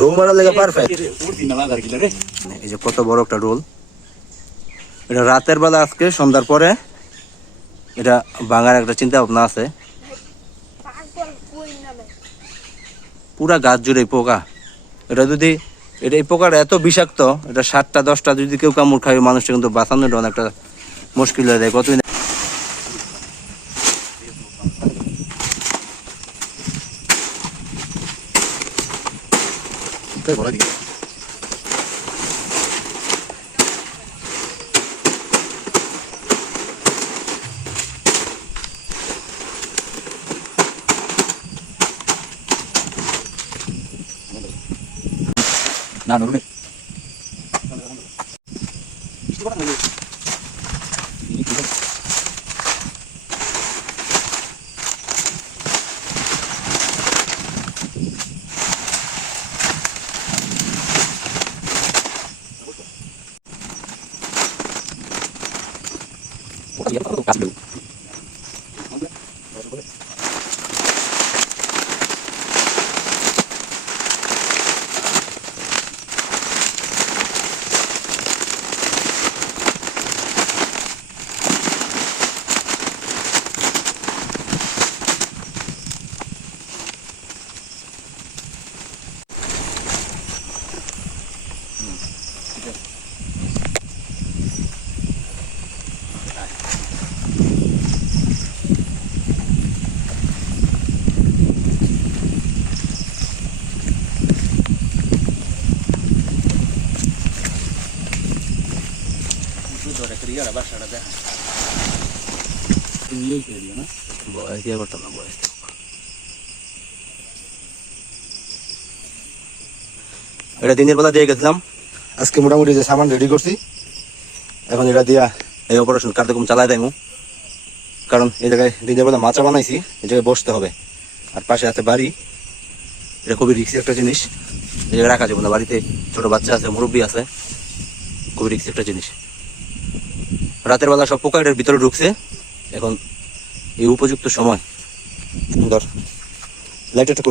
Role মারার লেগে perfect রে এই যে কত বড় একটা রোল এটা রাতের বেলা আজকে সন্ধ্যার পরে। এটা ভাঙার একটা চিন্তা ভাবনা আছে। পুরা গাছ জুড়ে পোকা। এটা যদি এটা এই পোকাটা এত বিষাক্ত এটা সাতটা দশটা যদি কেউ কামড় খায় মানুষটা কিন্তু বাঁচানোটা অনেকটা মুশকিল হয়ে যায়। কতদিন তাই বলা দিকে kasih dulu নুরুনে কাজ দেবো নিয়ে ফেলে দিও না বয়স দিয়ে করতাম না বয়স এটা দিনের বেলা দিয়ে গেছিলাম। আজকে মোটামুটি যে সামান রেডি করছি এখন এটা দিয়া এই অপারেশন কার্যক্রম চালাই দেবো। কারণ এই জায়গায় দিনের বেলা মাচা বানাইছি এই জায়গায় বসতে হবে। আর পাশে আছে বাড়ি। এটা খুবই রিক্সি একটা জিনিস। এই জায়গায় রাখা যাবে না বাড়িতে ছোট বাচ্চা আছে মুরব্বী আছে। খুবই রিক্সি একটা জিনিস। রাতের বেলা সব পোকা এটার ভিতরে ঢুকছে। এখন এই উপযুক্ত সময়। সুন্দর লাইটারটা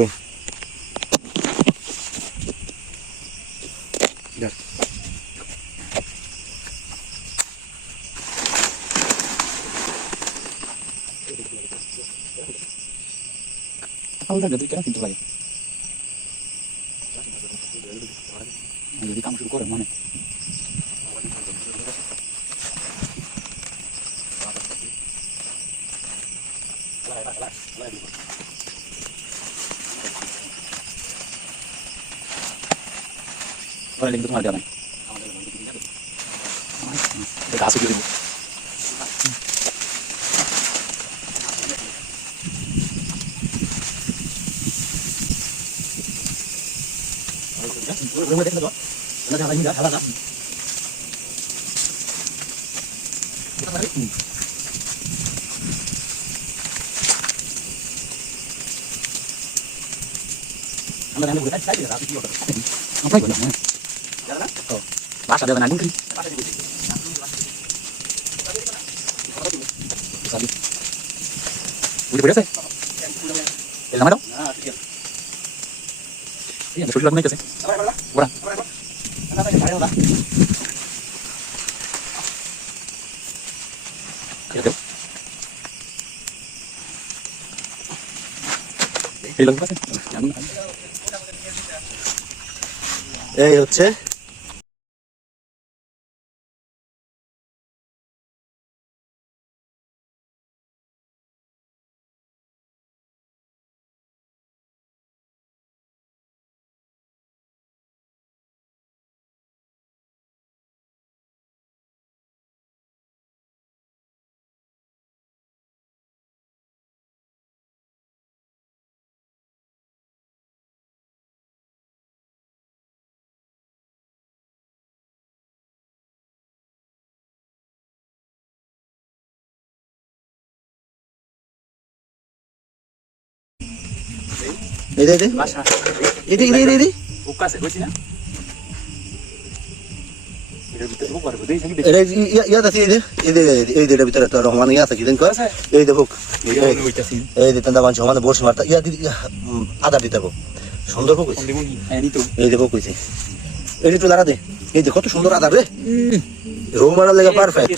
আমাদের যদি কাম শুরু করে মানে? Rồi lên cái ngoài đường này. Để đá xuống dưới. Rồi, rồi, rồi, nó ra là như đã thả ra lắm. ಭಾಷೆ ಅದೇ ನಾನು ಹಿಂಗೆ ಉಡಿ ಬಿಡ ಸರ್ ಎಲ್ಲ ಮಾಡೋ ಏನು ಸುಳ್ಳು ಲಗ್ನ ಐತೆ ಸರ್ ಬರ Hello, এই দে এই দে দে, এই দে ইয়া এই দে ইয়া দিদি ইয়া, উম, আদা দিতে সুন্দর। হ্যাঁ এই যে পোক এই একটু দাঁড়া দে এই যে কত সুন্দর আদার রে রৌ লেগে পারফেক্ট